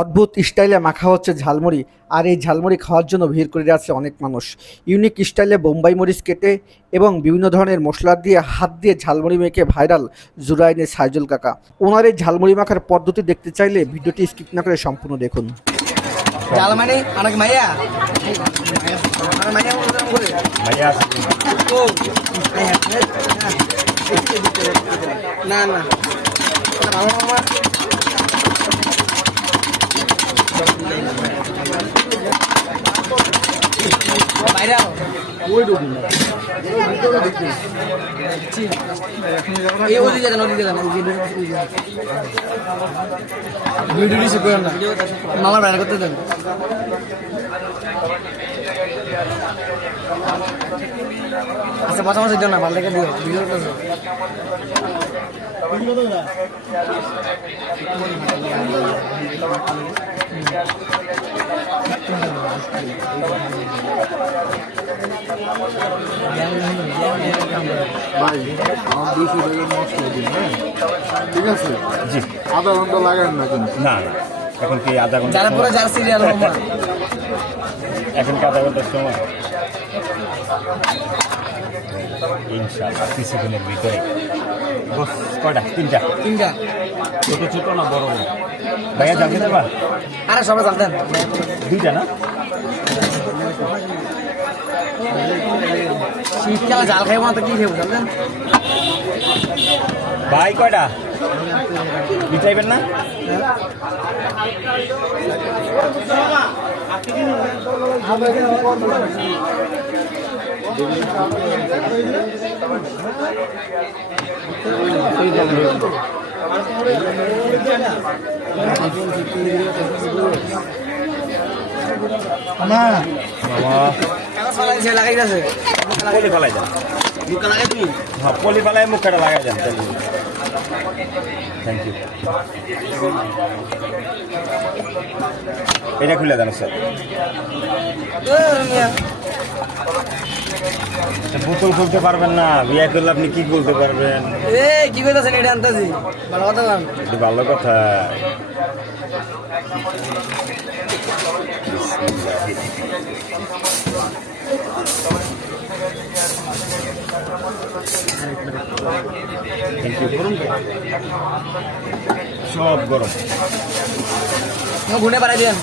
অদ্ভুত স্টাইলে মাখা হচ্ছে ঝালমুড়ি। আর এই ঝালমুড়ি খাওয়ার জন্য ভিড় করে আছে অনেক মানুষ। ইউনিক স্টাইলে বোম্বাই মরিচ কেটে এবং বিভিন্ন ধরনের মশলা দিয়ে হাত দিয়ে ঝালমুড়ি মেখে ভাইরাল জুরাইনে সাইজুল কাকা। ওনার এই ঝালমুড়ি মাখার পদ্ধতি দেখতে চাইলে ভিডিওটি স্কিপ না করে সম্পূর্ণ দেখুন। ঝাল মানে অনেক মাইয়া মাইয়া মাইয়া না না বাইরে এই ওদিকে যান ওদিকে যান ভিডিও রিসিভ করেন না মামার বাইরে করতে দেন আচ্ছা পাশাপাশি দেন না ভালো লেগে দিও ভিডিও করতে ভাই আমার 200 টাকা নষ্ট হয়ে দিন, হ্যাঁ ঠিক আছে জি আধা ঘন্টা লাগান না কিন্তু না না এখন কি আধা ঘন্টা যারা পরে যার সিরিয়াল এখন কি আধা ঘন্টার সময় ইনশাআল্লাহ কিছুদিনের ভিতরে বস কয়টা তিনটা ছোট ছোট না বড় বড় ভাইয়া জানতে দেবা আরে সবাই জানতেন দুইটা না শীতকালে জাল খাইব না তো কি খাইব জানতেন ভাই কয়টা মিটাইবেন না লাগাই গেছে পলি ফালাই যান মুখে লাগাই তুমি হ্যাঁ পলি ফালাই মুখটা লাগাই যান থ্যাংক ইউ এটা খুলে দেন স্যার বোতল খুলতে পারবেন না বিয়ে করলে আপনি কি বলতে পারবেন কি করতেছেন এটা আনতেছি ভালো কথা বলেন এটা ভালো কথা থ্যাংক ইউ সব গরম ঘুরে পাড়াই দেন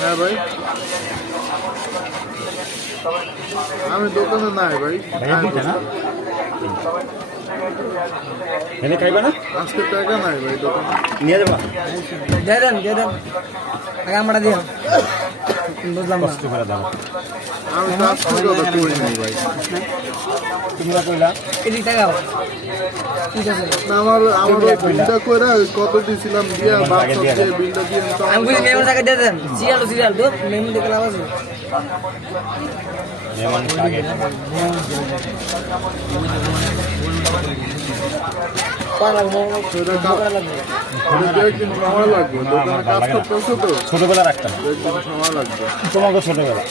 হ্যাঁ ভাই আমি দোকানে নাই ভাই এনে খাইবা না আজকে টাকা নাই ভাই দোকানে নিয়ে যাবা দিয়ে দেন আগে আমরা দিয়ে বুঝলাম না কষ্ট করে দাও আমি তো আজকে কথা করি নাই ভাই তোমরা কইলা এদিক টাকা ঠিক আছে না আমার বিলটা করে কত দিছিলাম দিয়া বাচ্চা দিয়ে বিলটা দিয়ে আমি বুঝি মেমোর টাকা দিয়ে দেন সিরিয়াল তো মেমো দেখে লাভ আছে মেহমান আগে একদিন সময় লাগবে দোকানে কাজ করতেছে তো ছোটবেলা রাখতাম একদিন সময় লাগবে তোমাকে ছোটবেলা